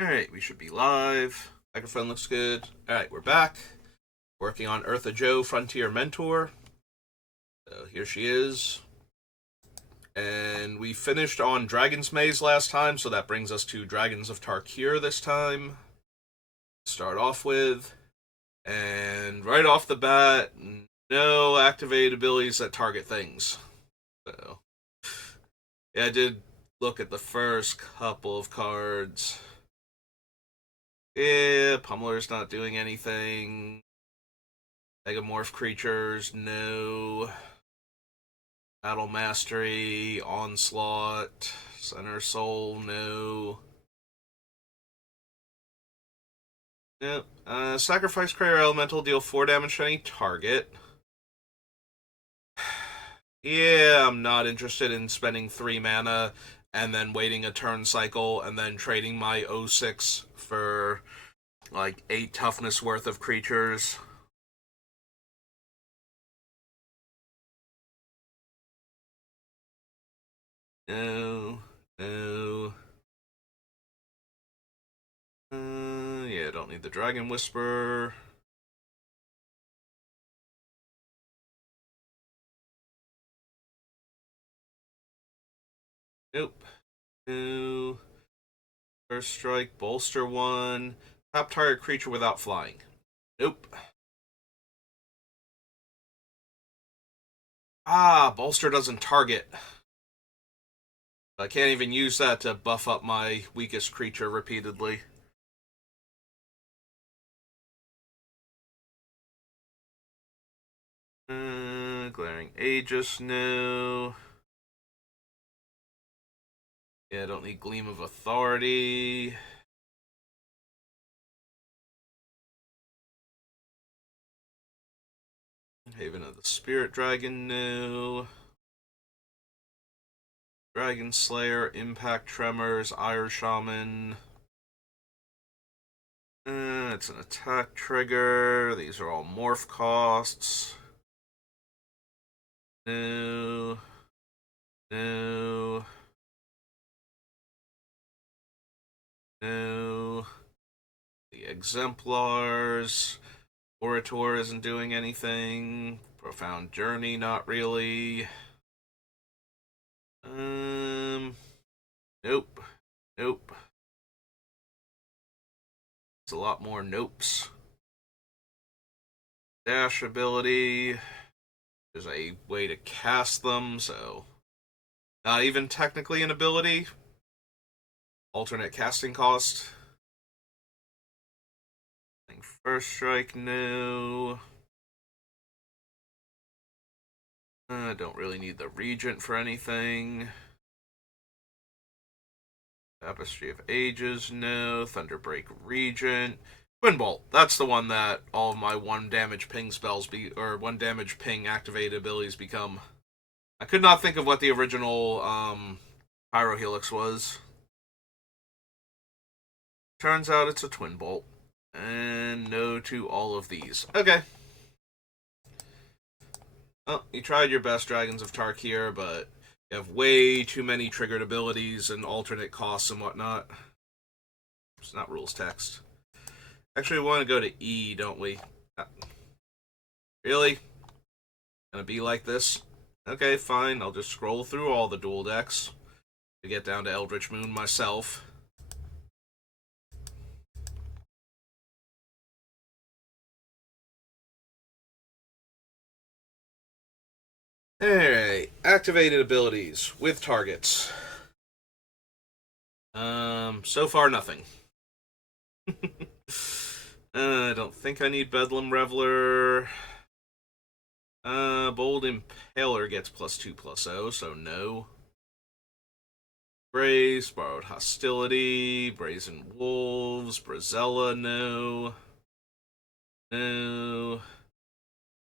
Alright, we should be live. Microphone looks good. Alright, we're back. Working on Ertha Joe Frontier Mentor. So here she is. And we finished on Dragon's Maze last time, so that brings us to Dragons of Tarkir this time. Start off with. And right off the bat, no activated abilities that target things. So, yeah, I did look at the first couple of cards. Yeah, Pummeler's not doing anything. Megamorph creatures, no. Battle Mastery, Onslaught, Center Soul, no. Nope. Sacrifice Prayer Elemental, deal 4 damage to any target. Yeah, I'm not interested in spending 3 mana and then waiting a turn cycle and then trading my 06 for like 8 toughness worth of creatures. No. No. Yeah, don't need the Dragon Whisperer. Nope. No. First strike, bolster 1. Top target creature without flying. Nope. Ah, bolster doesn't target. I can't even use that to buff up my weakest creature repeatedly. Glaring Aegis, no. Yeah, I don't need Gleam of Authority. Haven of the Spirit Dragon, no. Dragon Slayer, Impact Tremors, Ire Shaman. It's an attack trigger. These are all morph costs. No. No. No. The Exemplars. Orator isn't doing anything. Profound Journey, not really. Nope. Nope. It's a lot more nopes. Dash ability. There's a way to cast them, so not even technically an ability. Alternate casting cost. First strike, no. I don't really need the Regent for anything. Tapestry of Ages, no. Thunderbreak Regent. Twin Bolt. That's the one that all of my 1 damage ping spells or 1 damage ping activated abilities become. I could not think of what the original Pyro Helix was. Turns out it's a Twin Bolt. And no to all of these. Okay. Well, you tried your best, Dragons of Tarkir, but you have way too many triggered abilities and alternate costs and whatnot. It's not rules text. Actually, we want to go to E, don't we? Really? Gonna be like this? Okay, fine. I'll just scroll through all the dual decks to get down to Eldritch Moon myself. Alright, activated abilities with targets. So far nothing. I don't think I need Bedlam Reveler. Bold Impaler gets +2/+0, so no. Brace, Borrowed Hostility, Brazen Wolves, Brazella, no. No.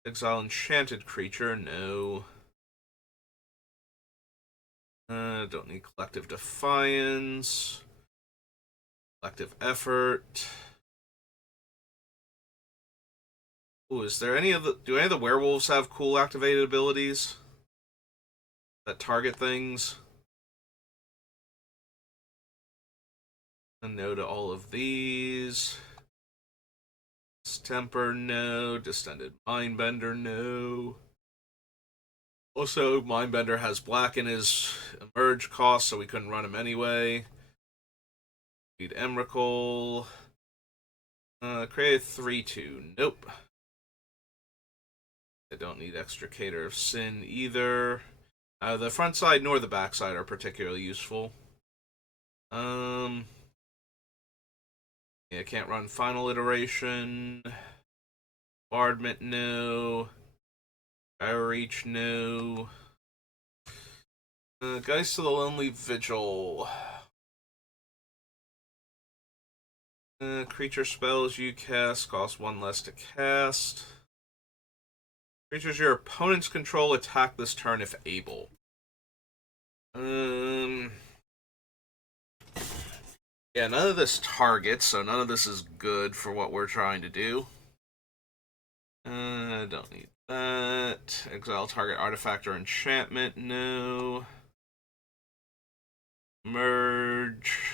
Exile Enchanted Creature, no. Don't need Collective Defiance. Collective Effort. Ooh, is there any of the... Do any of the werewolves have cool activated abilities that target things? A no to all of these. Distemper, no. Distended Mindbender, no. Also, Mindbender has black in his emerge cost, so we couldn't run him anyway. Need Emrakul. Create a 3-2. Nope. I don't need Extricator of Sin either. The front side nor the back side are particularly useful. Yeah, can't run Final Iteration. Bombardment, no. Outreach, no. Geist of the Lonely Vigil. Creature spells you cast cost 1 less to cast. Creatures your opponents control attack this turn if able. Yeah, none of this targets, so none of this is good for what we're trying to do. Don't need that. Exile target artifact or enchantment, no. Merge.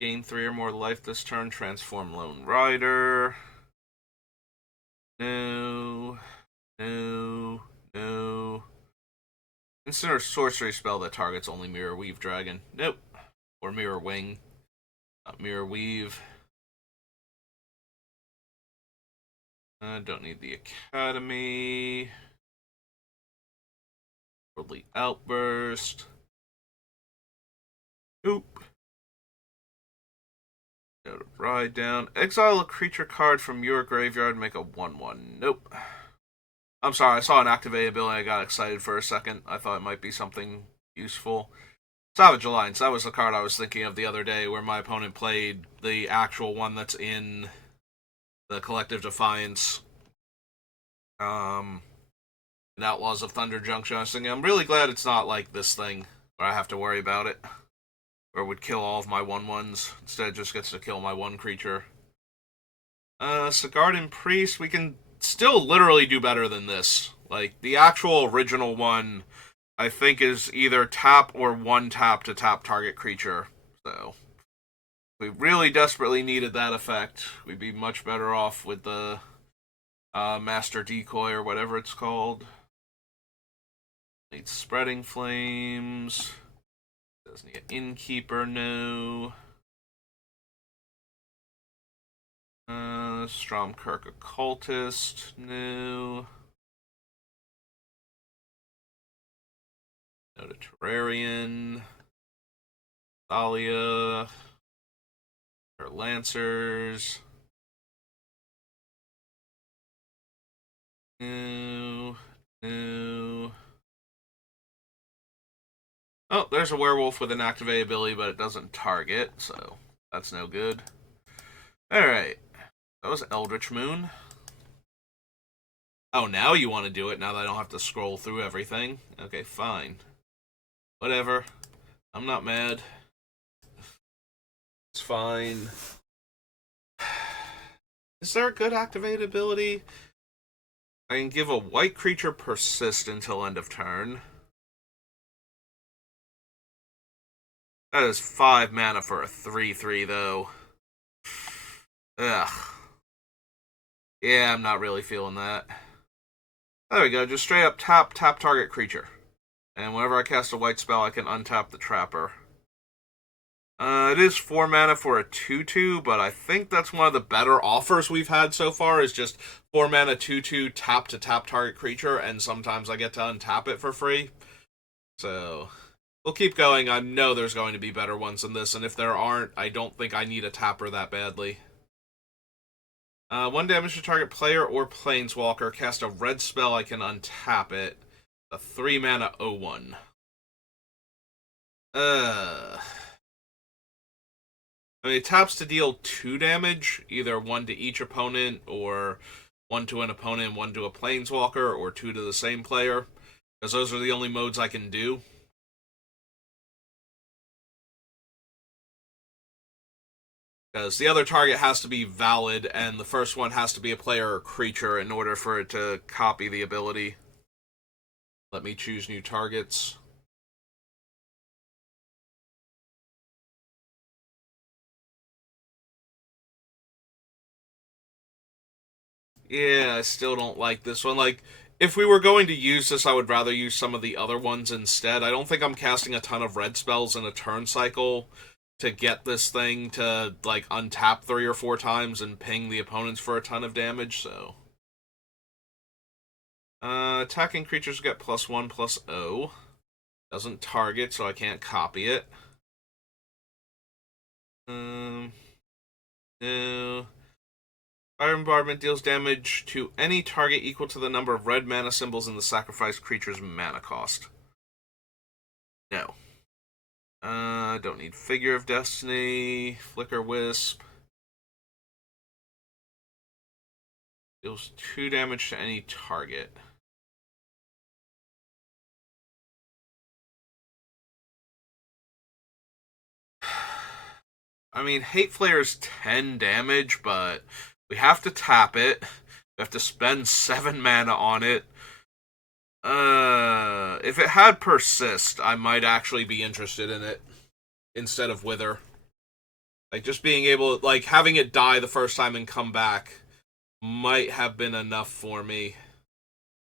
Gain 3 or more life this turn. Transform Lone Rider. No. No. No. Instant or sorcery spell that targets only Mirror Weave Dragon. Nope. Or Mirror Wing. Not Mirror Weave. Don't need the Academy. Worldly Outburst. Oop. Go to Ride Down. Exile a creature card from your graveyard. Make a 1/1. Nope. I'm sorry, I saw an activate ability. I got excited for a second. I thought it might be something useful. Savage Alliance. That was the card I was thinking of the other day where my opponent played the actual one that's in the Collective Defiance. Outlaws of Thunder Junction. I was thinking, I'm really glad it's not like this thing where I have to worry about it. Or would kill all of my 1/1s. Instead, it just gets to kill my one creature. Sigarden Priest, we can still literally do better than this. Like, the actual original one, I think, is either tap or 1-tap to tap target creature. So, if we really desperately needed that effect, we'd be much better off with the Master Decoy or whatever it's called. Need Spreading Flames. Doesn't need an Innkeeper, no. Stromkirk Occultist, no. No to Terrarian. Thalia. Or Lancers. No. No. Oh, there's a werewolf with an activate ability, but it doesn't target, so that's no good. Alright. That was Eldritch Moon. Oh, now you want to do it, now that I don't have to scroll through everything? Okay, fine. Whatever. I'm not mad. It's fine. Is there a good activate ability? I can give a white creature persist until end of turn. That is 5 mana for a 3/3, though. Ugh. Yeah, I'm not really feeling that. There we go, just straight up tap target creature. And whenever I cast a white spell, I can untap the Trapper. It is 4 mana for a 2/2, but I think that's one of the better offers we've had so far, is just 4 mana 2/2 tap to tap target creature, and sometimes I get to untap it for free. So, we'll keep going. I know there's going to be better ones than this, and if there aren't, I don't think I need a tapper that badly. 1 damage to target player or planeswalker. Cast a red spell, I can untap it. A 3 mana 0/1. I mean, it taps to deal 2 damage, either 1 to each opponent, or 1 to an opponent, 1 to a planeswalker, or 2 to the same player. Because those are the only modes I can do. Because the other target has to be valid, and the first one has to be a player or creature in order for it to copy the ability. Let me choose new targets. Yeah, I still don't like this one. Like, if we were going to use this, I would rather use some of the other ones instead. I don't think I'm casting a ton of red spells in a turn cycle to get this thing to, like, untap 3 or 4 times and ping the opponents for a ton of damage, so. Attacking creatures get +1/+0. Doesn't target, so I can't copy it. No. Fire Bombardment deals damage to any target equal to the number of red mana symbols in the sacrificed creature's mana cost. No. Don't need Figure of Destiny. Flicker Wisp. Deals 2 damage to any target. I mean, Hate Flare is 10 damage, but we have to tap it. We have to spend 7 mana on it. If it had Persist, I might actually be interested in it instead of Wither. Like, just being able, like, having it die the first time and come back might have been enough for me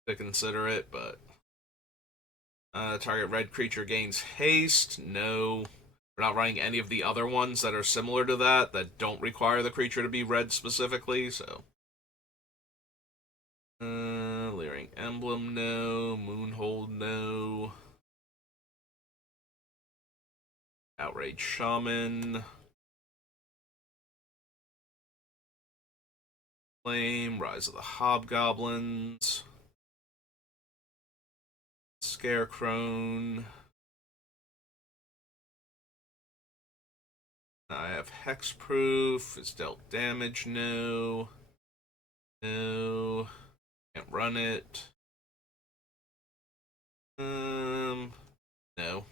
to consider it, but... target red creature gains haste. No. We're not running any of the other ones that are similar to that don't require the creature to be red specifically, so... Leering Emblem, no. Moonhold, no. Outrage Shaman. Flame, Rise of the Hobgoblins. Scarecrow. I have Hexproof. It's dealt damage, no. No. Can't run it. No.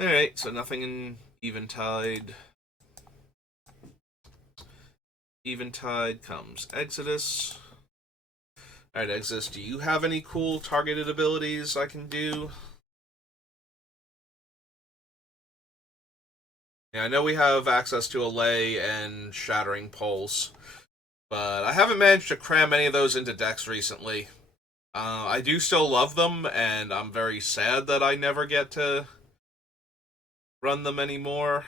Alright, so nothing in Eventide. Eventide comes Exodus. Alright, Exodus, do you have any cool targeted abilities I can do? Yeah, I know we have access to Allay and Shattering Pulse, but I haven't managed to cram any of those into decks recently. I do still love them, and I'm very sad that I never get to run them anymore.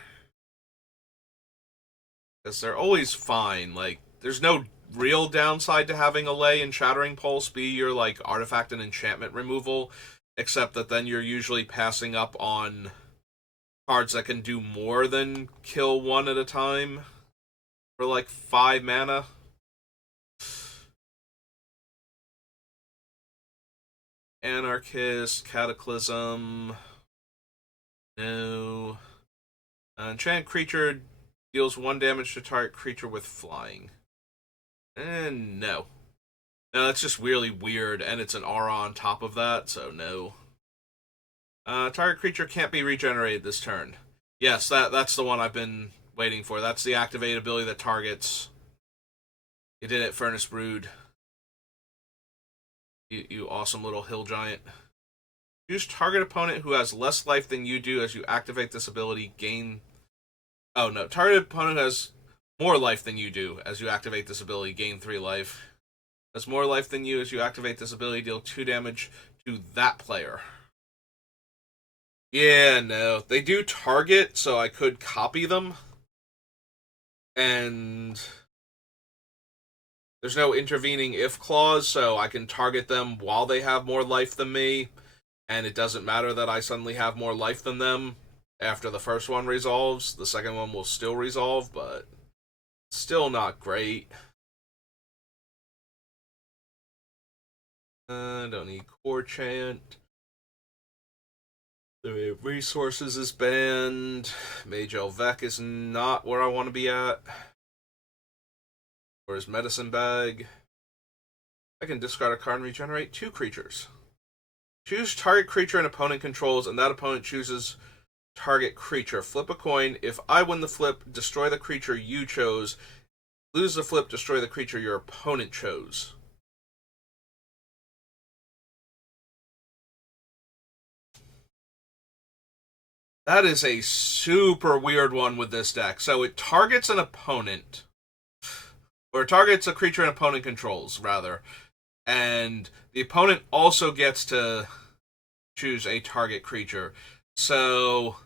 Because they're always fine. Like, there's no real downside to having Allay and Shattering Pulse be your, like, artifact and enchantment removal, except that then you're usually passing up on cards that can do more than kill one at a time for, like, 5 mana. Anarchist, Cataclysm. No. Enchanted creature deals 1 damage to target creature with flying. And no. No, that's just really weird, and it's an aura on top of that, so no. Target creature can't be regenerated this turn. Yes, that's the one I've been waiting for. That's the activate ability that targets. You did it, Furnace Brood. You awesome little hill giant. Choose target opponent who has less life than you do as you activate this ability. Gain. Oh no, target opponent who has more life than you do as you activate this ability. Gain 3 life. Has more life than you as you activate this ability. Deal 2 damage to that player. Yeah, no. They do target, so I could copy them. And there's no intervening if clause, so I can target them while they have more life than me. And it doesn't matter that I suddenly have more life than them after the first one resolves. The second one will still resolve, but still not great. Don't need Core Chant. The resources is banned. Mage Elvec is not where I want to be at. Where's Medicine Bag? I can discard a card and regenerate 2 creatures. Choose target creature an opponent controls, and that opponent chooses target creature. Flip a coin. If I win the flip, destroy the creature you chose. Lose the flip, destroy the creature your opponent chose. That is a super weird one with this deck. So it targets an opponent. or targets a creature an opponent controls, rather. And the opponent also gets to choose a target creature. So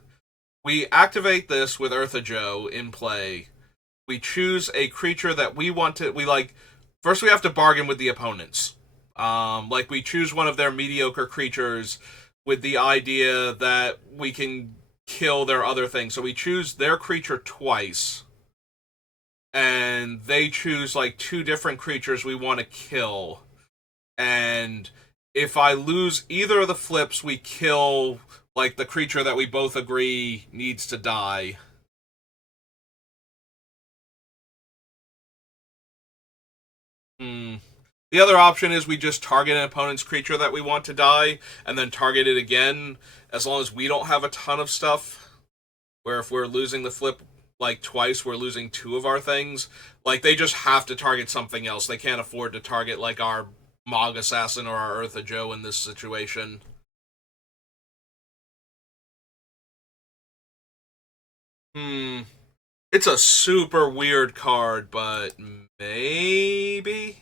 we activate this with Ertha Joe in play. We choose a creature that we want to. We like. First, we have to bargain with the opponents. Like we choose one of their mediocre creatures with the idea that we can kill their other thing. So we choose their creature twice, and they choose like two different creatures we want to kill. And if I lose either of the flips, we kill like the creature that we both agree needs to die. Hmm. The other option is we just target an opponent's creature that we want to die, and then target it again, as long as we don't have a ton of stuff. Where if we're losing the flip like twice, we're losing two of our things. Like they just have to target something else. They can't afford to target like our Mog Assassin or our Ertha Joe in this situation. Hmm. It's a super weird card, but maybe.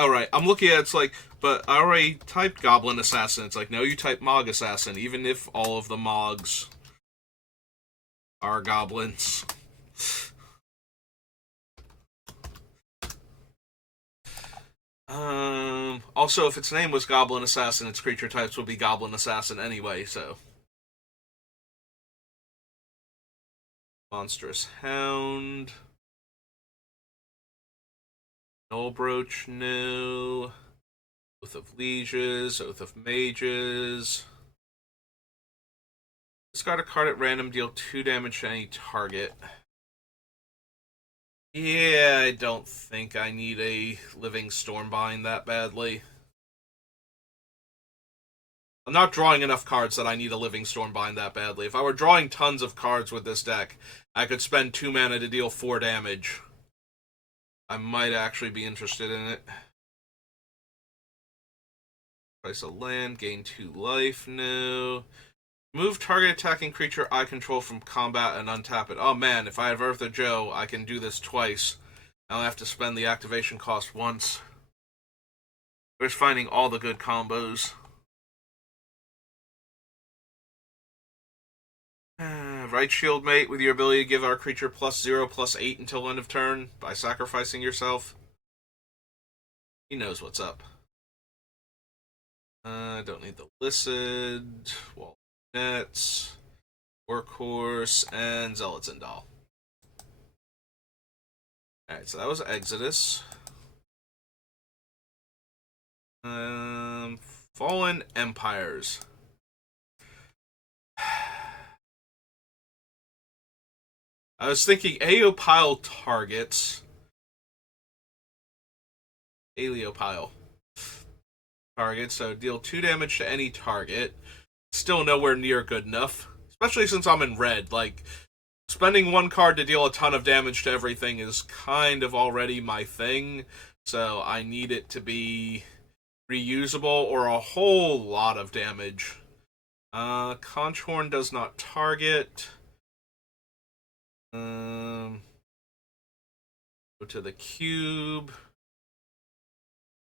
Alright, I'm looking at it's like, but I already typed Goblin Assassin. It's like, no, you type Mog Assassin, even if all of the Mogs are goblins. Also, if its name was Goblin Assassin, its creature types would be Goblin Assassin anyway, so. Monstrous Hound. Nullbroach, no. Oath of Lieges, Oath of Mages. Discard a card at random, deal 2 damage to any target. Yeah, I don't think I need a Living Stormbind that badly. I'm not drawing enough cards that I need a Living Stormbind that badly. If I were drawing tons of cards with this deck, I could spend 2 mana to deal 4 damage. I might actually be interested in it. Price a land, gain 2 life, no. Move target attacking creature I control from combat and untap it. Oh man, if I have Ertha Joe, I can do this twice. I'll have to spend the activation cost once. We're just finding all the good combos. Right Shield Mate with your ability to give our creature +0/+8 until end of turn by sacrificing yourself. He knows what's up. Don't need the Lissid, Wall Nets, Workhorse, and Zealots and Doll. Alright, so that was Exodus. Fallen Empires. I was thinking Aeopile targets. Aeopile target, so deal 2 damage to any target. Still nowhere near good enough. Especially since I'm in red. Like, spending 1 card to deal a ton of damage to everything is kind of already my thing. So I need it to be reusable or a whole lot of damage. Conchhorn does not target. Go to the cube.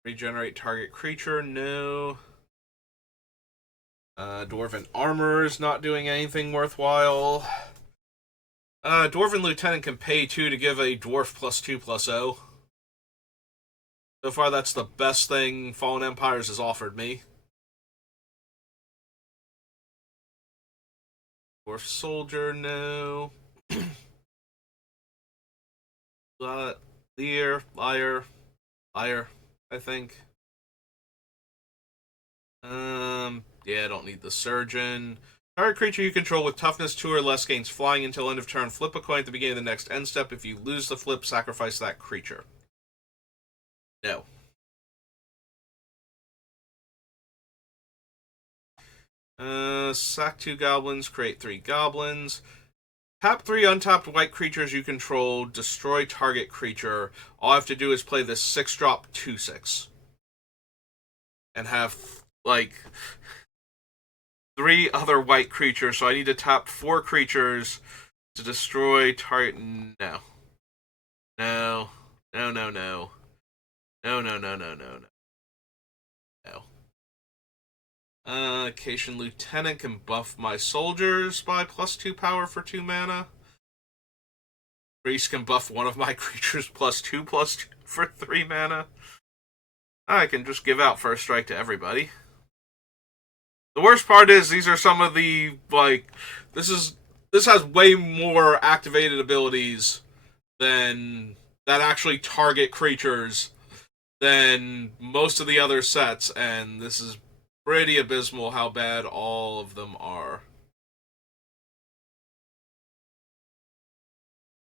Regenerate target creature, no. Dwarven Armor is not doing anything worthwhile. Dwarven Lieutenant can pay 2 to give a dwarf +2/+0. So far, that's the best thing Fallen Empires has offered me. Dwarf Soldier, no. Liar, I think. Yeah, I don't need the Surgeon. Target creature you control with toughness 2 or less gains flying until end of turn. Flip a coin at the beginning of the next end step. If you lose the flip, sacrifice that creature. No. Sack 2 goblins, create 3 goblins. Tap 3 untapped white creatures you control, destroy target creature. All I have to do is play this 6-drop 2/6. And have, like, 3 other white creatures, so I need to tap 4 creatures to destroy target. No. No. No, no, no. No, no, no, no, no, no. Cation Lieutenant can buff my soldiers by +2 power for 2 mana. Priest can buff one of my creatures +2/+2 for 3 mana. I can just give out first strike to everybody. The worst part is these are some of the, like, this has way more activated abilities than that actually target creatures than most of the other sets, and this is pretty abysmal how bad all of them are.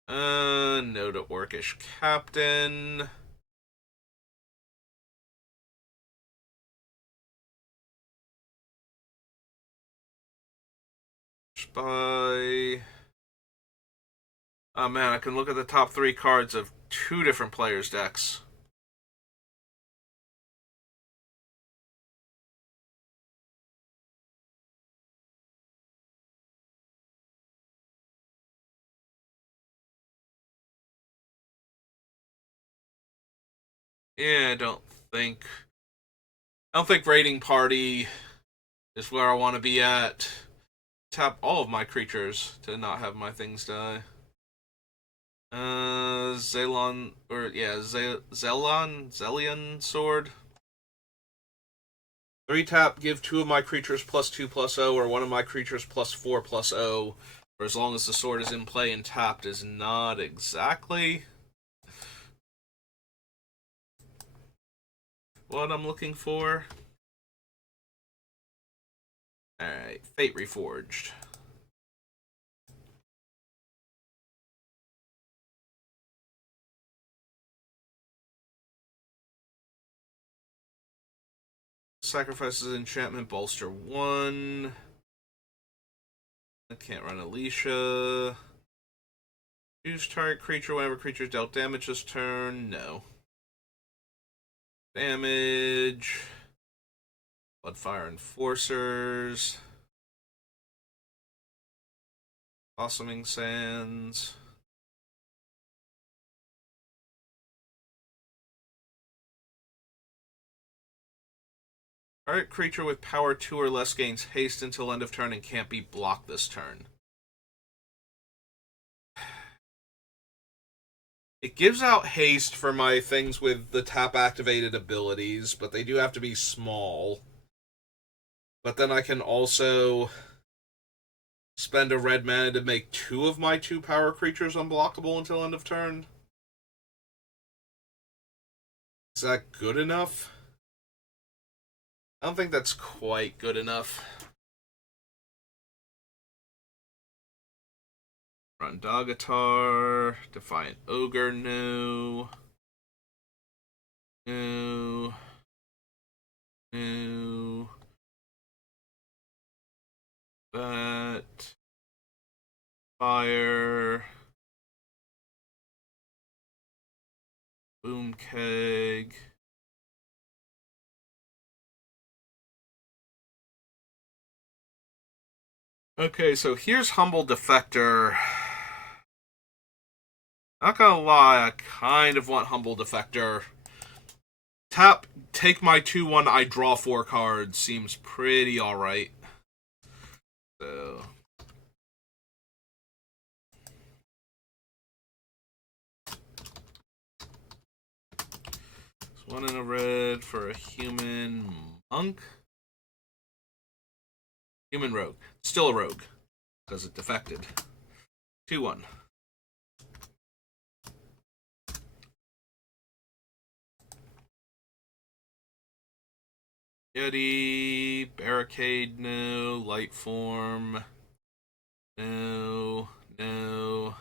No to Orcish Captain. Spy. Oh man, I can look at the top 3 cards of 2 different players' decks. Yeah, I don't think Raiding Party is where I want to be at. Tap all of my creatures to not have my things die. Zelion Sword. 3 tap, give 2 of my creatures +2/+0, or 1 of my creatures +4/+0, for as long as the sword is in play and tapped is not exactly what I'm looking for. Alright, Fate Reforged. Sacrifices enchantment, bolster 1. I can't run Alicia. Choose target creature whenever creature dealt damage this turn. No. Damage. Bloodfire Enforcers. Blossoming Sands. Target creature with power 2 or less gains haste until end of turn and can't be blocked this turn. It gives out haste for my things with the tap activated abilities, but they do have to be small. But then I can also spend a red mana to make 2 of my 2 power creatures unblockable until end of turn. Is that good enough? I don't think that's quite good enough. Run Dagatar. Defiant Ogre, no. No. No. That. Fire. Boom Keg. Okay, so here's Humble Defector. Not gonna lie, I kind of want Humble Defector. Tap, take my 2/1, I draw 4 cards. Seems pretty alright. So. It's 1 in a red for a human monk. Human rogue. Still a rogue. Because it defected. 2/1. Yeti, Barricade, no. Light Form, no. No.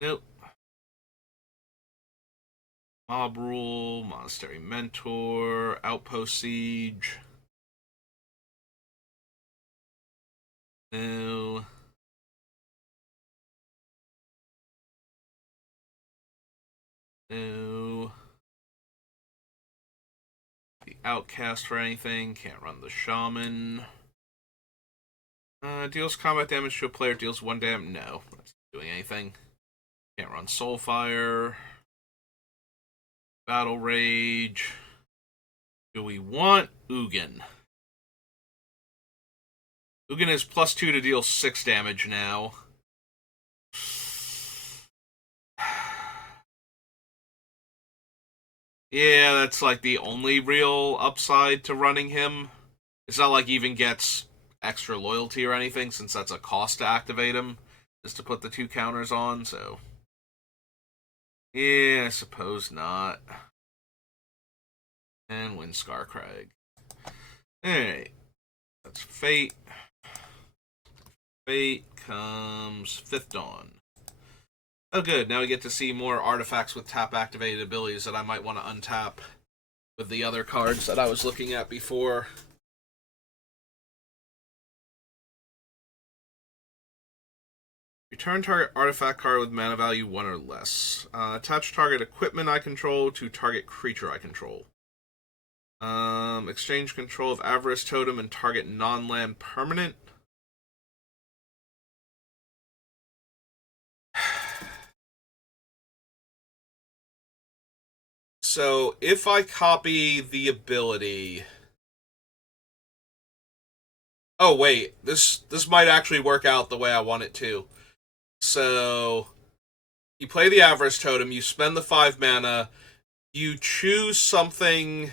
Nope. Mob Rule, Monastery Mentor, Outpost Siege. No. No. The outcast for anything. Can't run the shaman. Deals combat damage to a player. Deals 1 damage. No. That's not doing anything. Can't run Soulfire. Battle Rage. Do we want Ugin? Ugin is +2 to deal 6 damage now. Yeah, that's like the only real upside to running him. It's not like he even gets extra loyalty or anything, since that's a cost to activate him, just to put the 2 counters on, so... Yeah, I suppose not. And win Scarcrag. Alright. That's Fate. Fate comes 5th Dawn. Oh good, now we get to see more artifacts with tap-activated abilities that I might want to untap with the other cards that I was looking at before. Return target artifact card with mana value 1 or less. Attach target equipment I control to target creature I control. Exchange control of Avarice Totem and target non-land permanent. So, if I copy the ability... Oh, wait. This might actually work out the way I want it to. So, you play the Avarice Totem, you spend the 5 mana, you choose something...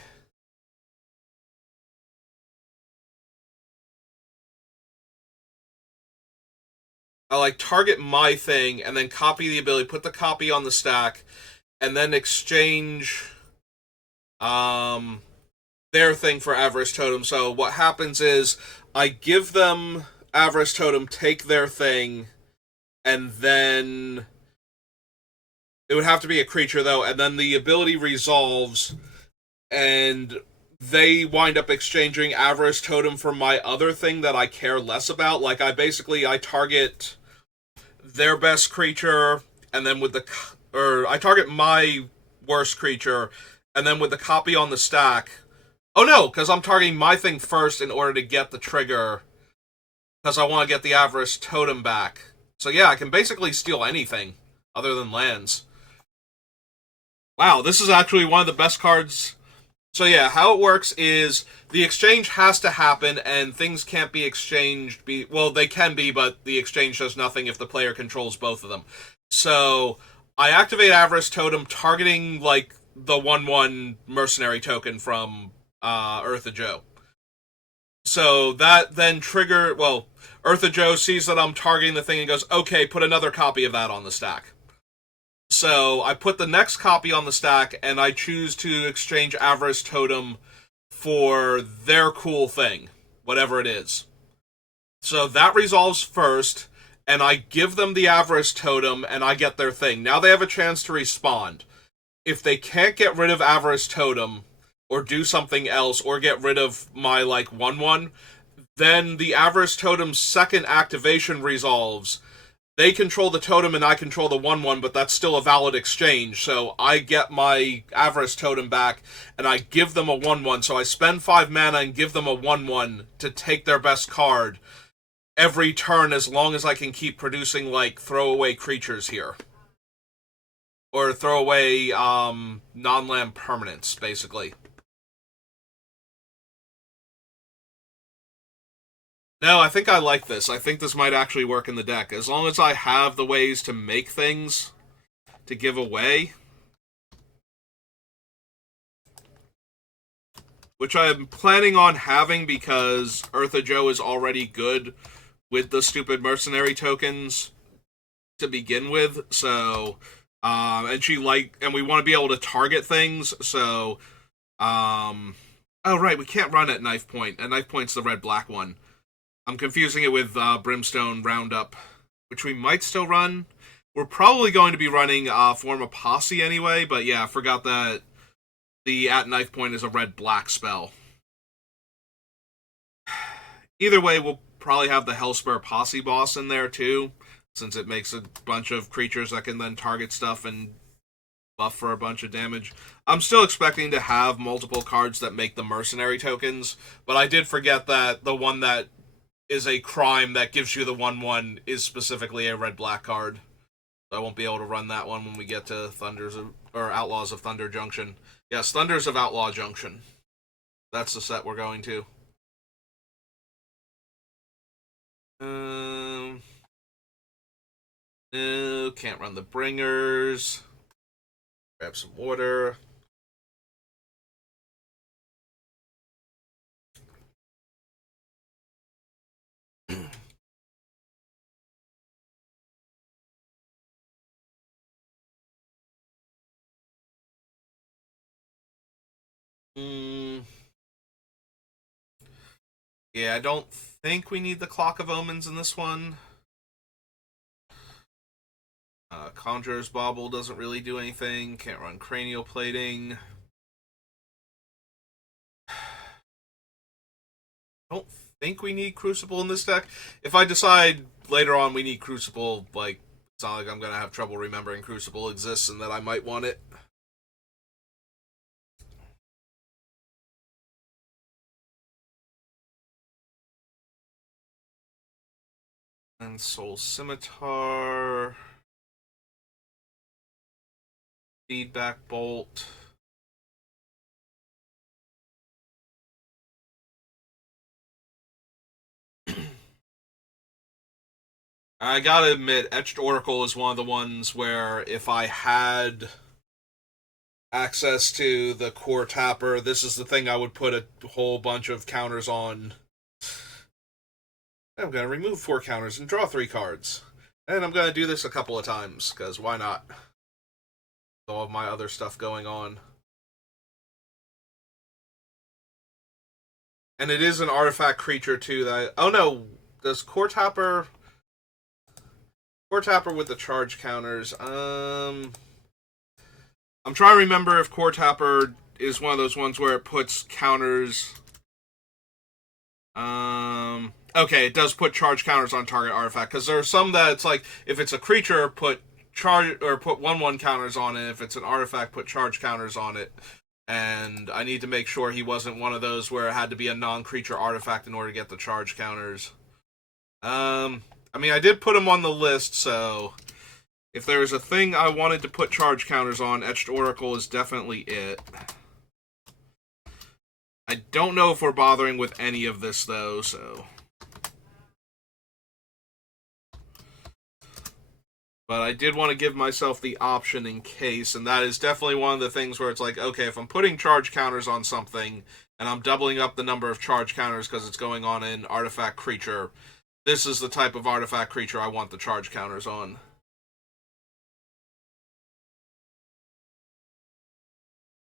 I target my thing, and then copy the ability, put the copy on the stack, and then exchange their thing for Avarice Totem. So what happens is, I give them Avarice Totem, take their thing, and then... It would have to be a creature, though, and then the ability resolves, and they wind up exchanging Avarice Totem for my other thing that I care less about. Like, I target their best creature, and then with the... Or, I target my worst creature, and then with the copy on the stack... Oh no, because I'm targeting my thing first in order to get the trigger, because I want to get the Avarice Totem back. So yeah, I can basically steal anything, other than lands. Wow, this is actually one of the best cards. So yeah, how it works is the exchange has to happen, and things can't be exchanged. Well, they can be, but the exchange does nothing if the player controls both of them. So I activate Avarice Totem, targeting like the 1/1 mercenary token from Ertha Joe. So that then Ertha Joe sees that I'm targeting the thing and goes, okay, put another copy of that on the stack. So I put the next copy on the stack, and I choose to exchange Avarice Totem for their cool thing, whatever it is. So that resolves first, and I give them the Avarice Totem, and I get their thing. Now they have a chance to respond. If they can't get rid of Avarice Totem, or do something else, or get rid of my, 1/1, then the Avarice Totem's second activation resolves. They control the totem and I control the 1/1, but that's still a valid exchange, so I get my Avarice Totem back, and I give them a 1/1, so I spend 5 mana and give them a 1/1 to take their best card every turn, as long as I can keep producing, throwaway creatures here. Or throwaway, non-land permanents, basically. No, I think I like this. I think this might actually work in the deck. As long as I have the ways to make things to give away. Which I'm planning on having because Ertha Joe is already good with the stupid mercenary tokens to begin with. So, and we want to be able to target things. So, oh right, we can't run at Knife Point. And Knife Point's the red-black one. I'm confusing it with Brimstone Roundup, which we might still run. We're probably going to be running Form of Posse anyway, but yeah, I forgot that the at Knife Point is a red-black spell. Either way, we'll probably have the Hellspur Posse Boss in there too, since it makes a bunch of creatures that can then target stuff and buff for a bunch of damage. I'm still expecting to have multiple cards that make the mercenary tokens, but I did forget that the one that is a crime that gives you the 1/1 is specifically a red-black card. I won't be able to run that one when we get to Outlaws of Thunder Junction. Yes, Thunders of Outlaw Junction. That's the set we're going to. No, can't run the Bringers. Grab some water. Yeah, I don't think we need the Clock of Omens in this one. Conjurer's Bauble doesn't really do anything. Can't run Cranial Plating. I don't think we need Crucible in this deck. If I decide later on we need Crucible, like, it's not like I'm going to have trouble remembering Crucible exists and that I might want it. And Soul Scimitar. Feedback Bolt. I gotta admit, Etched Oracle is one of the ones where if I had access to the core tapper, this is the thing I would put a whole bunch of counters on. I'm gonna remove 4 counters and draw 3 cards. And I'm gonna do this a couple of times, because why not? With all of my other stuff going on. And it is an artifact creature, too, that oh no, does Core Tapper with the charge counters, I'm trying to remember if Core Tapper is one of those ones where it puts counters. Okay, it does put charge counters on target artifact, because there are some that it's like, if it's a creature, put charge or put 1/1 counters on it. If it's an artifact, put charge counters on it. And I need to make sure he wasn't one of those where it had to be a non-creature artifact in order to get the charge counters. I mean, I did put him on the list, so if there's a thing I wanted to put charge counters on, Etched Oracle is definitely it. I don't know if we're bothering with any of this, though, so. But I did want to give myself the option in case, and that is definitely one of the things where it's like, okay, if I'm putting charge counters on something, and I'm doubling up the number of charge counters because it's going on an artifact creature, this is the type of artifact creature I want the charge counters on.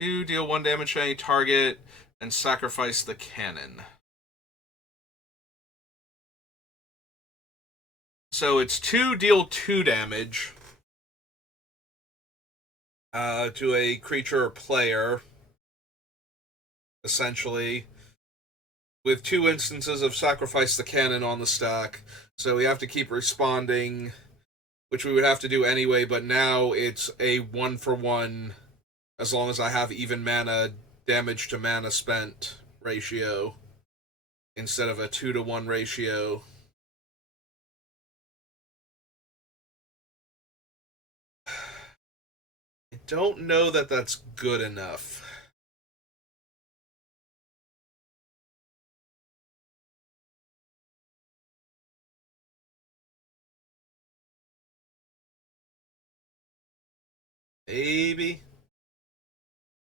You deal 1 damage to any target and sacrifice the cannon. So it's 2 deal 2 damage to a creature or player, essentially, with 2 instances of sacrifice the cannon on the stack. So we have to keep responding, which we would have to do anyway, but now it's a 1-for-1 as long as I have even mana damage to mana spent ratio instead of a 2-to-1 ratio. I don't know that that's good enough. Maybe.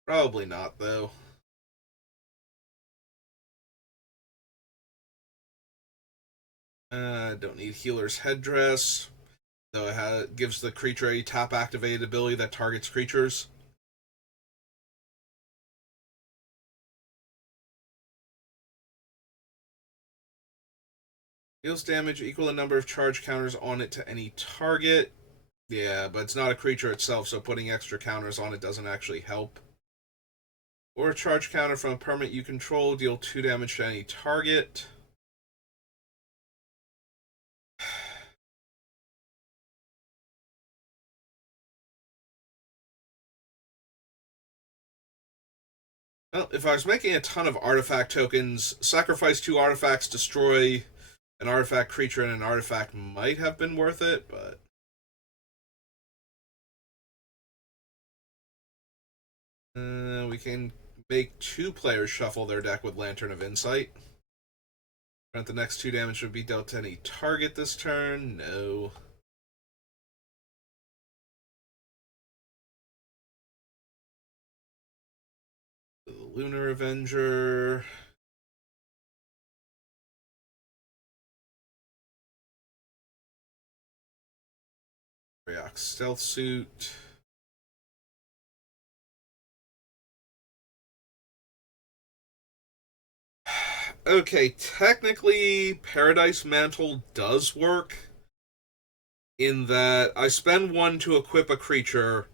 Probably not, though. Don't need Healer's Headdress, though it gives the creature a tap activated ability that targets creatures. Deals damage equal to the number of charge counters on it to any target. Yeah, but it's not a creature itself, so putting extra counters on it doesn't actually help. Or a charge counter from a permanent you control, deal 2 damage to any target. Well, if I was making a ton of artifact tokens, sacrifice 2 artifacts, destroy an artifact creature and an artifact might have been worth it, but we can make 2 players shuffle their deck with Lantern of Insight. Grant the next 2 damage would be dealt to any target this turn. No. The Lunar Avenger. Ryox Stealth Suit. Okay, technically, Paradise Mantle does work in that I spend 1 to equip a creature,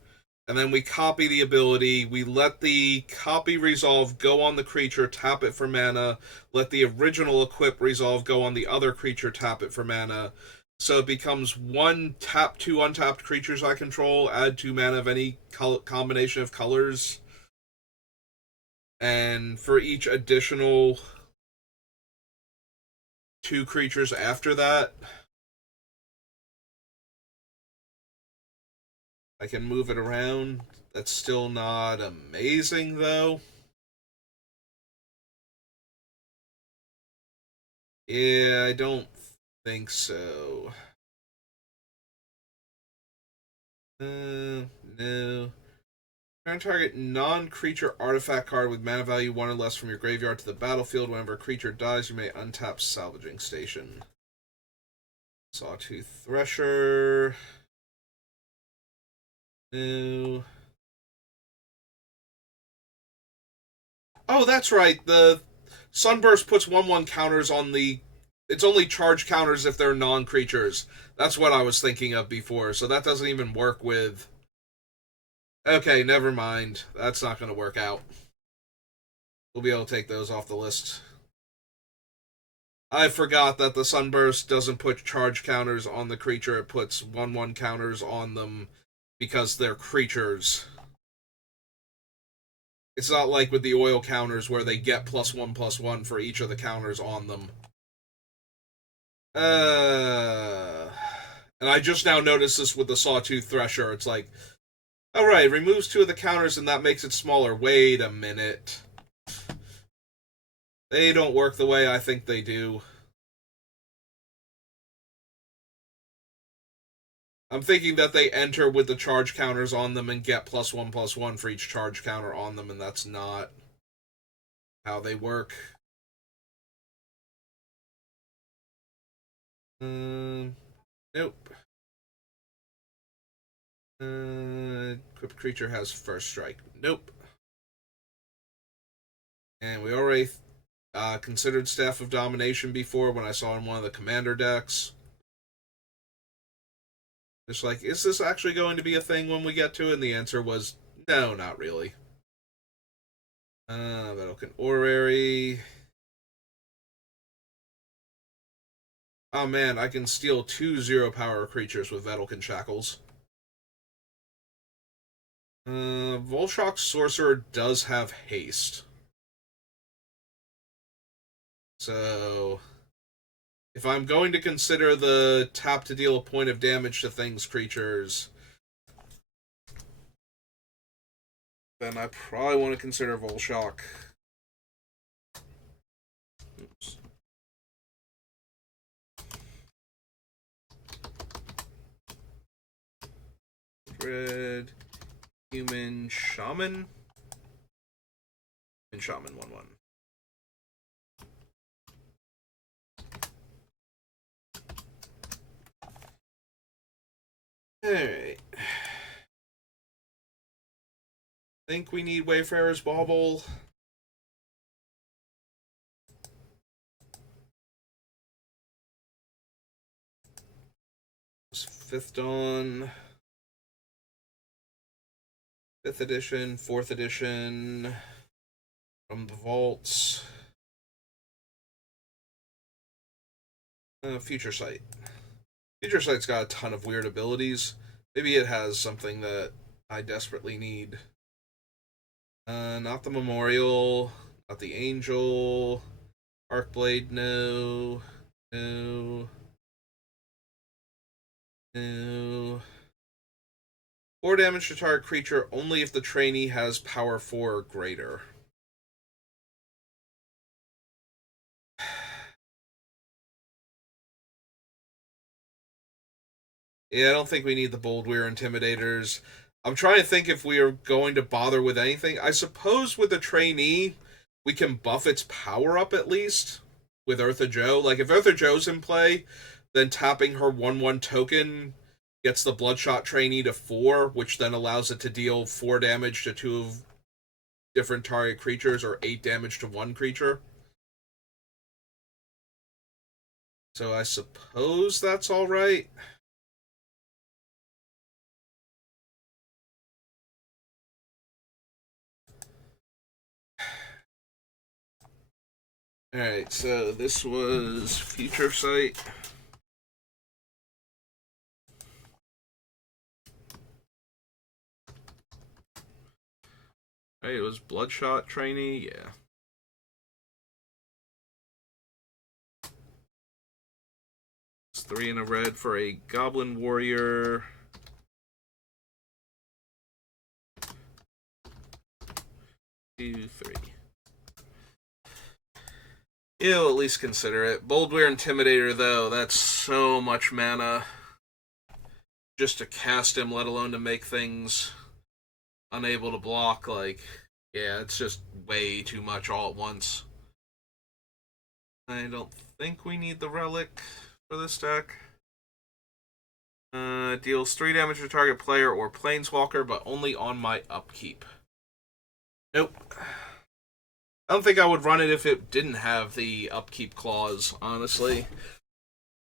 and then we copy the ability. We let the copy resolve go on the creature, tap it for mana. Let the original equip resolve go on the other creature, tap it for mana. So it becomes 1 tap 2 untapped creatures I control, add 2 mana of any combination of colors. And for each additional 2 creatures after that, I can move it around. That's still not amazing, though. Yeah, I don't think so. No. Try and target non-creature artifact card with mana value 1 or less from your graveyard to the battlefield. Whenever a creature dies, you may untap Salvaging Station. Sawtooth Thresher. No. Oh, that's right. The Sunburst puts 1/1 counters on the. It's only charge counters if they're non creatures. That's what I was thinking of before. So that doesn't even work with. Okay, never mind. That's not going to work out. We'll be able to take those off the list. I forgot that the Sunburst doesn't put charge counters on the creature. It puts 1/1 counters on them because they're creatures. It's not like with the oil counters where they get +1/+1 for each of the counters on them. And I just now noticed this with the Sawtooth Thresher. It's like, alright, removes 2 of the counters and that makes it smaller. Wait a minute. They don't work the way I think they do. I'm thinking that they enter with the charge counters on them and get +1/+1 for each charge counter on them, and that's not how they work. Nope. Equipped creature has first strike. Nope. And we already considered Staff of Domination before when I saw in one of the commander decks. Just like, is this actually going to be a thing when we get to it? And the answer was no, not really. Vedalken Orrery. Oh man, I can steal 2 0-power creatures with Vedalken Shackles. Volshock Sorcerer does have haste. So, if I'm going to consider the tap to deal a point of damage to things creatures, then I probably want to consider Volshock. Oops. Red Human Shaman. And Shaman 1/1. Alright. Think we need Wayfarer's Bauble. Fifth Dawn. 5th edition, 4th edition. From the vaults. Future Sight. Future Sight's got a ton of weird abilities. Maybe it has something that I desperately need. Not the Memorial, not the Angel, Arcblade, no, no, no. 4 damage to target creature only if the trainee has power 4 or greater. Yeah, I don't think we need the Bold Weir Intimidators. I'm trying to think if we are going to bother with anything. I suppose with the trainee, we can buff its power up at least with Ertha Joe. Like, if Ertha Joe's in play, then tapping her 1/1 token gets the Bloodshot trainee to 4, which then allows it to deal 4 damage to 2 of different target creatures or 8 damage to 1 creature. So I suppose that's alright. Alright, so this was Future Sight. Hey, it was Bloodshot trainee, yeah. It's 3 and a red for a Goblin Warrior. 2, 3. You'll at least consider it. Boldweir Intimidator, though, that's so much mana just to cast him, let alone to make things unable to block. Like, yeah, it's just way too much all at once. I don't think we need the Relic for this deck. Deals 3 damage to target player or planeswalker, but only on my upkeep. Nope. I don't think I would run it if it didn't have the upkeep clause, honestly.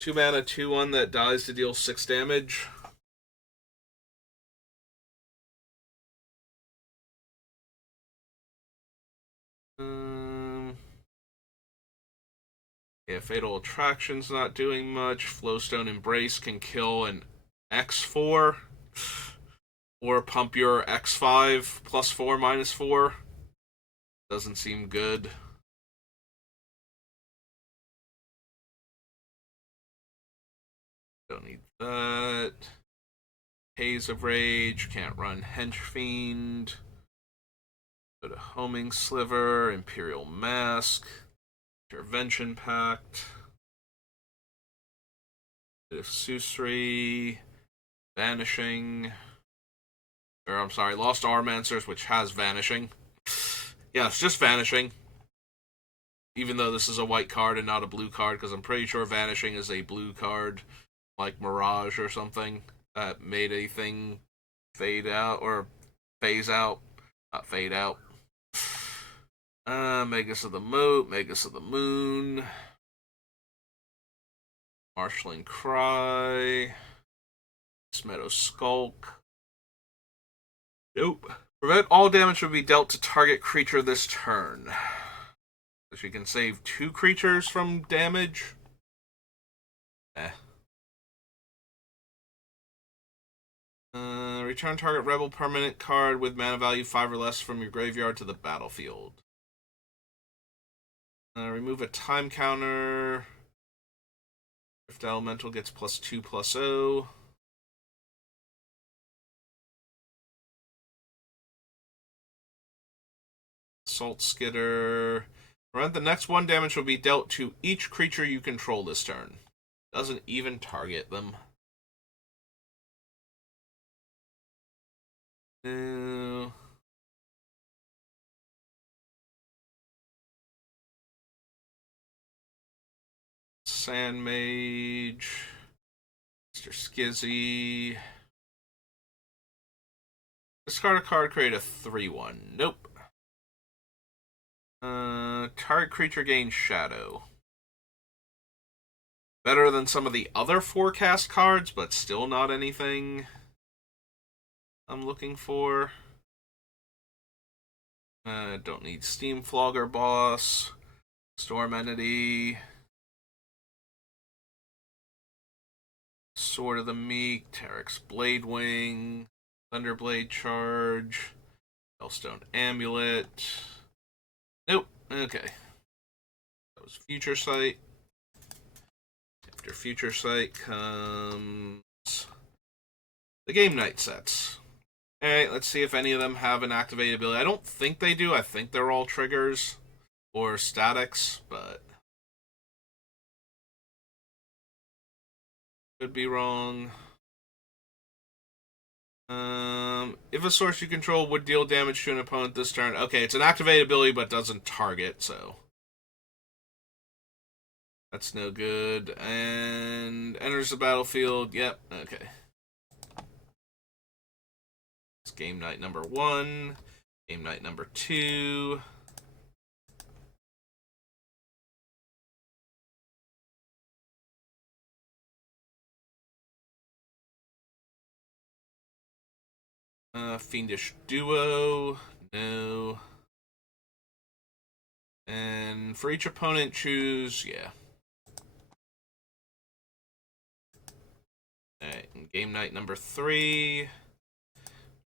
2 mana, 2/1 that dies to deal 6 damage. Yeah, Fatal Attraction's not doing much. Flowstone Embrace can kill an X4. Or pump your X5 +4 -4. Doesn't seem good. Don't need that. Haze of Rage, can't run Henchfiend. Go to Homing Sliver, Imperial Mask, Intervention Pact, if Susri, Vanishing, or I'm sorry, Lost Armancers, which has Vanishing. Yeah, it's just Vanishing. Even though this is a white card and not a blue card, because I'm pretty sure Vanishing is a blue card, like Mirage or something, that made a thing fade out, or phase out. Not fade out. Magus of the Moat, Magus of the Moon, Marshalling Cry, Meadow Skulk. Nope. Prevent all damage to be dealt to target creature this turn. So she can save 2 creatures from damage. Return target rebel permanent card with mana value 5 or less from your graveyard to the battlefield. Remove a time counter. Rift Elemental gets +2/+0. Salt Skidder. The next 1 damage will be dealt to each creature you control this turn. Doesn't even target them. No. Sand Mage. Mr. Skizzy. Discard a card, create a 3/1. Nope. Target creature gains Shadow. Better than some of the other forecast cards, but still not anything I'm looking for. Don't need Steam Flogger Boss. Storm Entity. Sword of the Meek. Terex Bladewing. Thunderblade Charge. Hellstone Amulet. Nope. Okay. That was Future Sight. After Future Sight comes the Game Night sets. Alright, let's see if any of them have an activated ability. I don't think they do. I think they're all triggers or statics, but could be wrong. If a source you control would deal damage to an opponent this turn. Okay, it's an activated ability but doesn't target, so that's no good. And enters the battlefield. Yep, okay. It's game night number 1. Game night number 2. Fiendish Duo. No. And for each opponent, choose, yeah. Alright, game night number 3.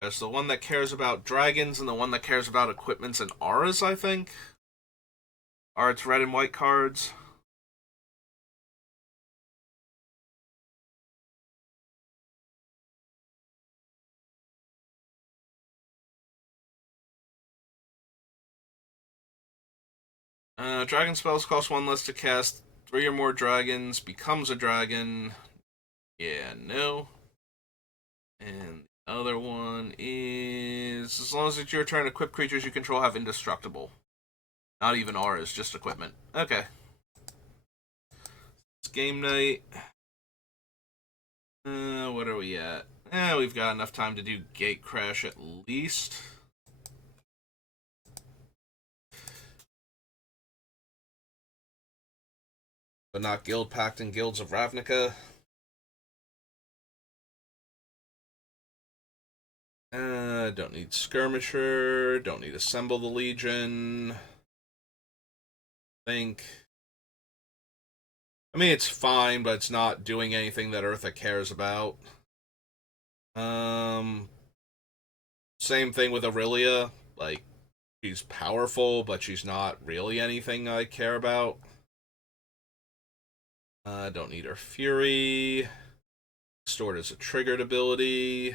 There's the one that cares about dragons and the one that cares about equipments and auras, I think. Are its red and white cards. Dragon spells cost 1 less to cast. 3 or more dragons, becomes a dragon. Yeah, no. And the other one is, as long as it's your turn, equipped creatures you control have indestructible. Not even auras, just equipment. Okay. It's game night. What are we at? We've got enough time to do Gate Crash at least. But not Guild Pact and Guilds of Ravnica. Don't need Skirmisher. Don't need Assemble the Legion. I mean, it's fine, but it's not doing anything that Ertha cares about. Same thing with Aurelia. Like, she's powerful, but she's not really anything I care about. Don't need her Fury. Stored as a triggered ability.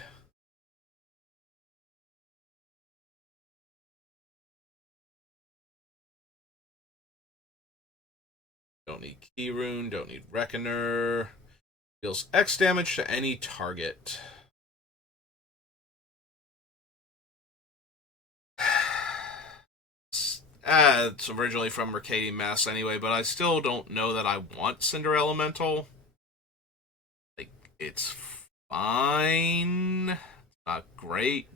Don't need Key Rune. Don't need Reckoner. Deals X damage to any target. It's originally from Mercadian Mass anyway, but I still don't know that I want Cinder Elemental. Like, it's fine. Not great.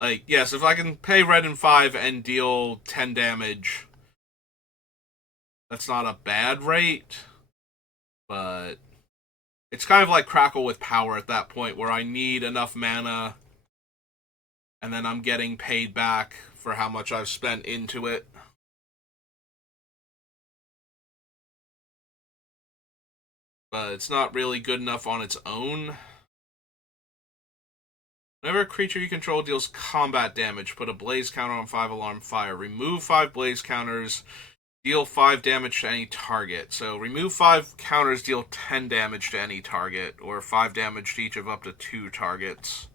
Like, yes, if I can pay red and 5 and deal 10 damage, that's not a bad rate. But it's kind of like Crackle with Power at that point, where I need enough mana, and then I'm getting paid back for how much I've spent into it. But it's not really good enough on its own. Whenever a creature you control deals combat damage, put a blaze counter on 5 alarm fire. Remove 5 blaze counters, deal 5 damage to any target. So remove 5 counters, deal 10 damage to any target, or 5 damage to each of up to 2 targets.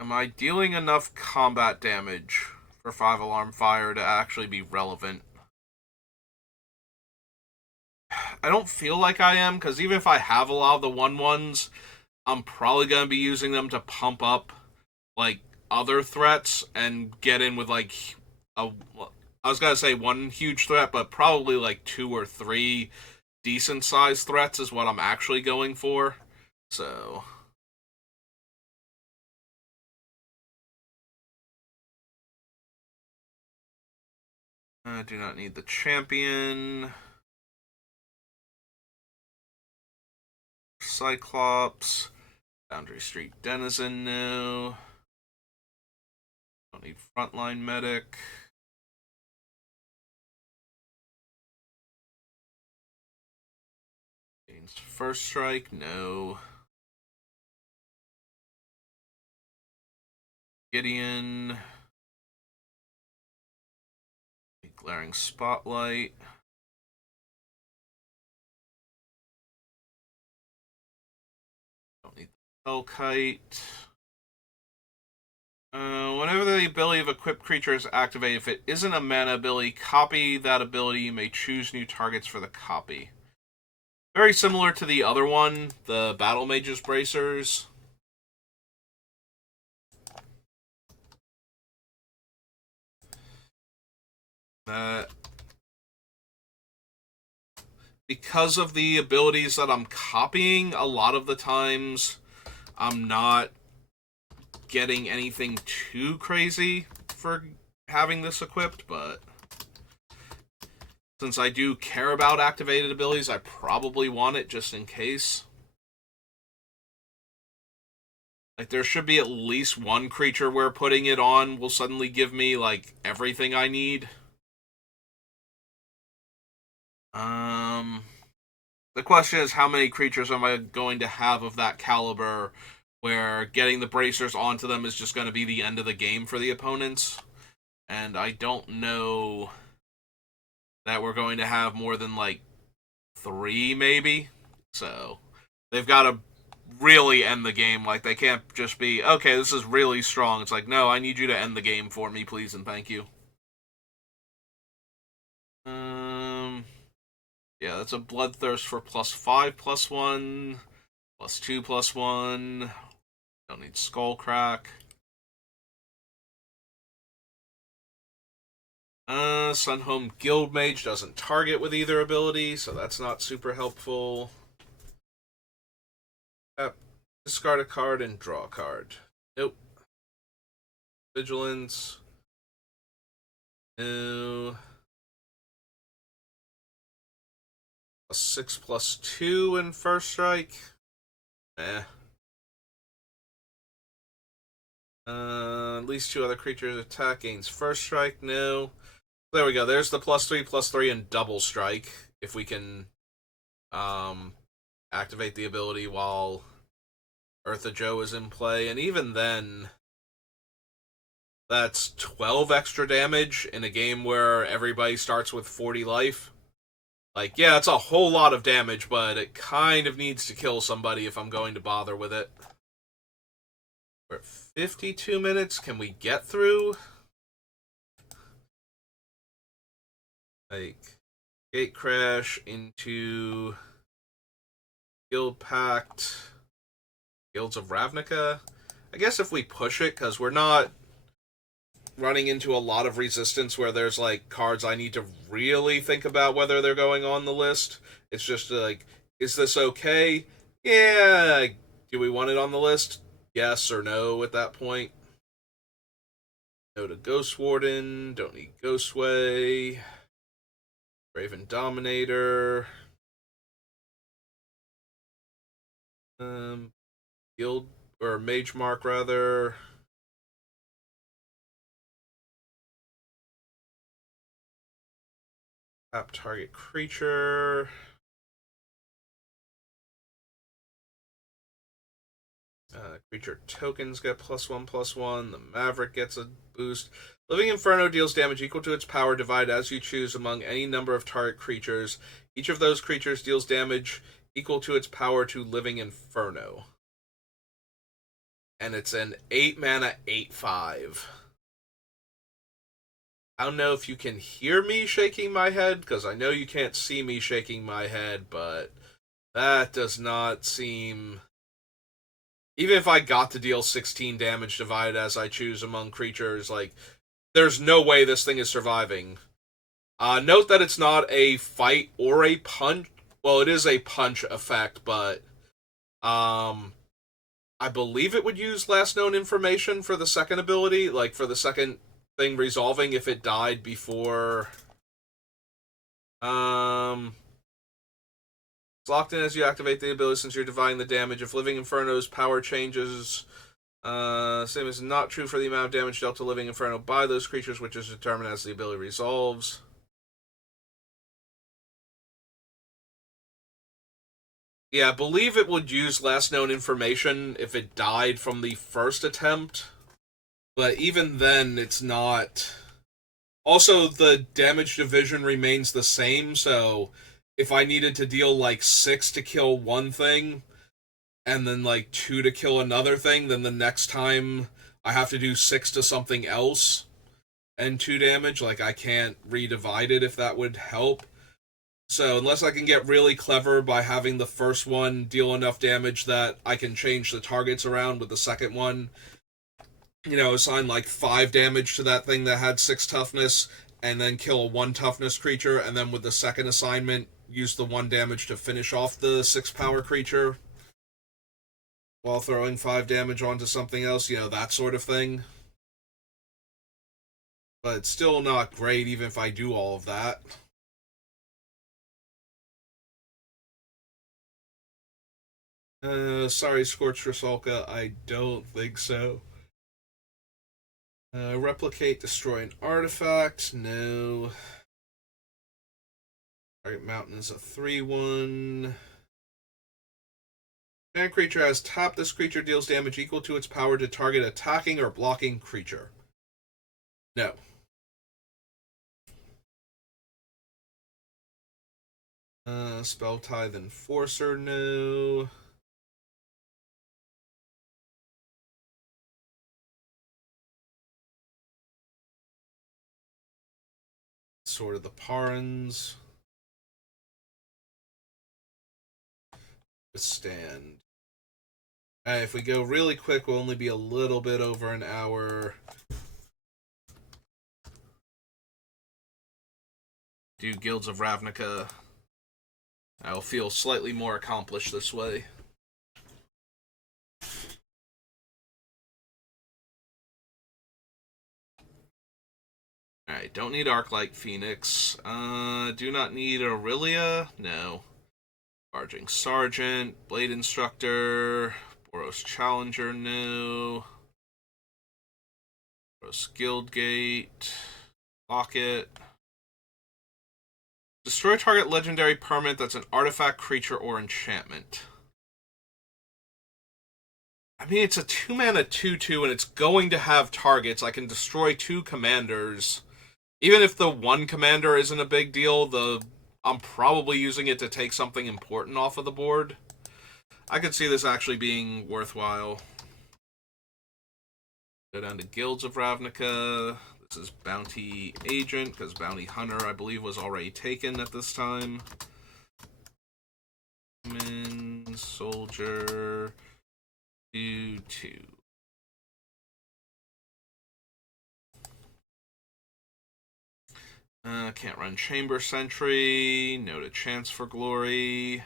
Am I dealing enough combat damage for 5 alarm fire to actually be relevant? I don't feel like I am, because even if I have a lot of the 1/1s, I'm probably going to be using them to pump up, like, other threats and get in with, like, I was going to say 1 huge threat, but probably, like, 2 or 3 decent-sized threats is what I'm actually going for. So I do not need the champion. Cyclops. Boundary Street Denizen, no. Don't need Frontline Medic. First Strike, no. Gideon. Glaring Spotlight. Don't need the Hellkite. Whenever the ability of equipped creature is activated, if it isn't a mana ability, copy that ability. You may choose new targets for the copy. Very similar to the other one, the Battle Mage's Bracers. Because of the abilities that I'm copying, a lot of the times I'm not getting anything too crazy for having this equipped, but since I do care about activated abilities, I probably want it just in case. Like, there should be at least one creature where putting it on will suddenly give me, like, everything I need. The question is, how many creatures am I going to have of that caliber where getting the bracers onto them is just going to be the end of the game for the opponents? And I don't know that we're going to have more than, like, 3, maybe. So, they've got to really end the game. Like, they can't just be, okay, this is really strong. It's like, no, I need you to end the game for me, please and thank you. Yeah, that's a Bloodthirst for +5/+1, +2/+1. Don't need Skullcrack. Sunhome Guildmage doesn't target with either ability, so that's not super helpful. Discard a card and draw a card. Nope. Vigilance. No. +6/+2 in first strike. Eh. At least 2 other creatures attack gains first strike. No. There we go. There's the +3/+3 and double strike. If we can activate the ability while Ertha Joe is in play. And even then, that's 12 extra damage in a game where everybody starts with 40 life. Like, yeah, it's a whole lot of damage, but it kind of needs to kill somebody if I'm going to bother with it. We're at 52 minutes. Can we get through? Like, Gate Crash into Guild Pact, Guilds of Ravnica. I guess if we push it, because we're not running into a lot of resistance where there's, like, cards I need to really think about whether they're going on the list. It's just, like, is this okay? Yeah. Do we want it on the list? Yes or no at that point. No to Ghost Warden. Don't need Ghostway. Raven Dominator. Guild or Mage Mark rather. Tap target creature. Creature tokens get +1/+1. The Maverick gets a boost. Living Inferno deals damage equal to its power. Divide as you choose among any number of target creatures. Each of those creatures deals damage equal to its power to Living Inferno. And it's an 8 mana 8/5. I don't know if you can hear me shaking my head, because I know you can't see me shaking my head, but that does not seem... Even if I got to deal 16 damage divided as I choose among creatures, like, there's no way this thing is surviving. Note that it's not a fight or a punch. Well, it is a punch effect, but I believe it would use last known information for the second ability, like for the second thing resolving if it died before. It's locked in as you activate the ability since you're dividing the damage. If Living Inferno's power changes, same is not true for the amount of damage dealt to Living Inferno by those creatures, which is determined as the ability resolves. Yeah, I believe it would use last known information if it died from the first attempt. But even then, it's not. Also, the damage division remains the same, so if I needed to deal like 6 to kill one thing, and then like 2 to kill another thing, then the next time I have to do 6 to something else and 2 damage. Like, I can't redivide it if that would help. So, unless I can get really clever by having the first one deal enough damage that I can change the targets around with the second one, assign like 5 damage to that thing that had 6 toughness, and then kill a 1 toughness creature, and then with the second assignment, use the 1 damage to finish off the 6 power creature while throwing 5 damage onto something else, that sort of thing. But it's still not great even if I do all of that. Sorry, Scorched Rusalka, I don't think so. Replicate, destroy an artifact, no. Target mountain is a 3/1. Giant creature has top. This creature deals damage equal to its power to target attacking or blocking creature. No. Spell Tithe Enforcer, no. Sword of the Parans. Withstand. If we go really quick, we'll only be a little bit over an hour. Do Guilds of Ravnica. I'll feel slightly more accomplished this way. Alright, don't need Arclight Phoenix. Do not need Aurelia? No. Barging Sergeant, Blade Instructor, Boros Challenger, no. Boros Guildgate, Locket. Destroy target legendary permanent that's an artifact, creature, or enchantment. I mean, it's a 2-mana 2/2, and it's going to have targets. I can destroy 2 commanders. Even if the 1 commander isn't a big deal, I'm probably using it to take something important off of the board. I could see this actually being worthwhile. Go down to Guilds of Ravnica. This is Bounty Agent, because Bounty Hunter, I believe, was already taken at this time. Human, Soldier, 2/2. Can't run Chamber Sentry. No to Chance for Glory.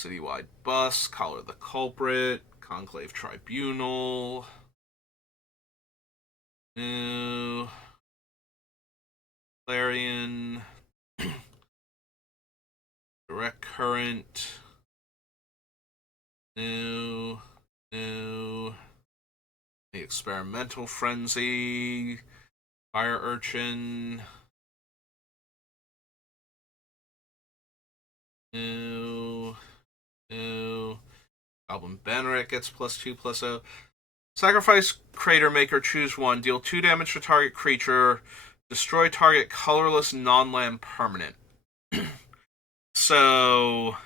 Citywide Bus. Collar the Culprit. Conclave Tribunal. No. Clarion. Direct Current. No. No. The Experimental Frenzy. Fire Urchin. No. No. Goblin Banneret gets +2/+0. Sacrifice Crater Maker, choose 1. Deal 2 damage to target creature. Destroy target colorless non-land permanent. So,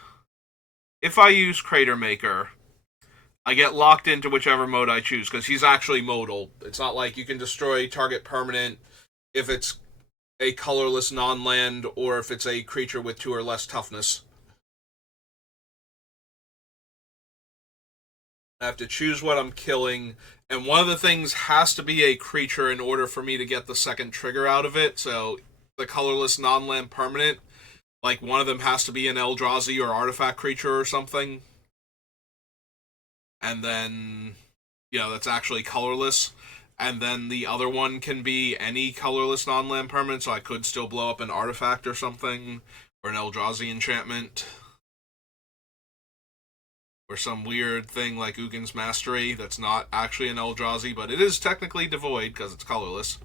if I use Crater Maker, I get locked into whichever mode I choose, because he's actually modal. It's not like you can destroy target permanent if it's a colorless non-land or if it's a creature with 2 or less toughness. I have to choose what I'm killing, and one of the things has to be a creature in order for me to get the second trigger out of it. So the colorless non-land permanent, like one of them has to be an Eldrazi or artifact creature or something. And then, that's actually colorless. And then the other one can be any colorless non-land permanent, so I could still blow up an artifact or something, or an Eldrazi enchantment. Or some weird thing like Ugin's Mastery that's not actually an Eldrazi, but it is technically devoid because it's colorless.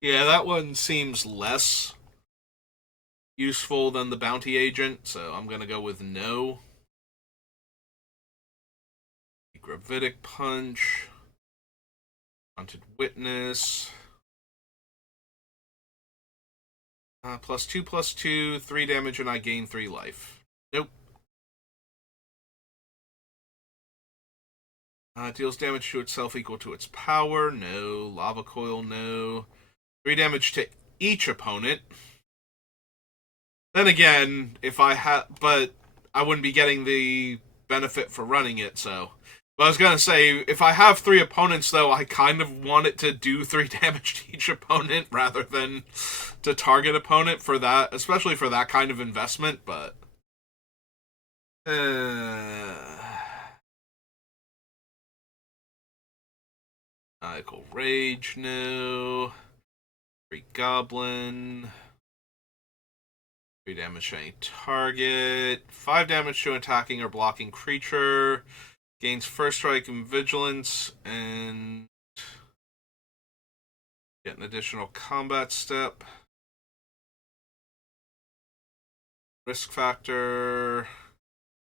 Yeah, that one seems less useful than the bounty agent, so I'm gonna go with no. Gravitic punch. Haunted witness. +2/+2, 3 damage, and I gain 3 life. Nope. Deals damage to itself equal to its power. No. Lava coil. No. 3 damage to each opponent. Then again, if I had, but I wouldn't be getting the benefit for running it. So, but I was gonna say, if I have 3 opponents, though, I kind of want it to do 3 damage to each opponent rather than to target opponent for that, especially for that kind of investment. But Maniacal Rage, no. Free Goblin. 3 damage to any target. 5 damage to an attacking or blocking creature. Gains first strike and vigilance. And get an additional combat step. Risk factor.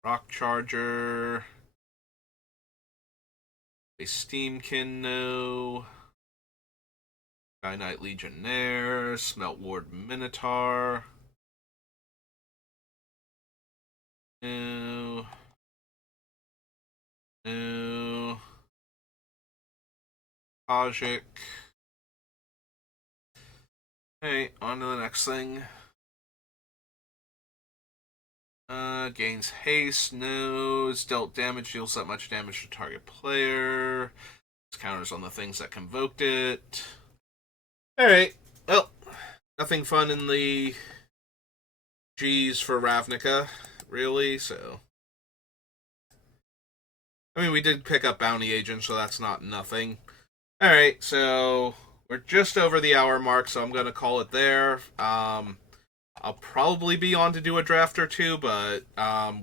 Rock Charger. A Steamkin, no. Sky Knight Legionnaire. Smelt Ward Minotaur. No. No. Tajik. Hey, on to the next thing. Gains haste, no. It's dealt damage, deals that much damage to target player. It's counters on the things that convoked it. Alright, well, nothing fun in the G's for Ravnica, really, so. I mean, we did pick up Bounty Agent, so that's not nothing. Alright, so we're just over the hour mark, so I'm going to call it there. I'll probably be on to do a draft or two, but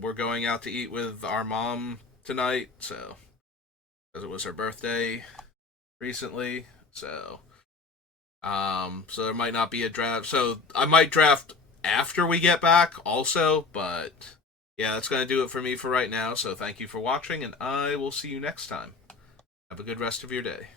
we're going out to eat with our mom tonight, so because it was her birthday recently, so there might not be a draft. So I might draft after we get back also, but yeah, that's going to do it for me for right now. So thank you for watching, and I will see you next time. Have a good rest of your day.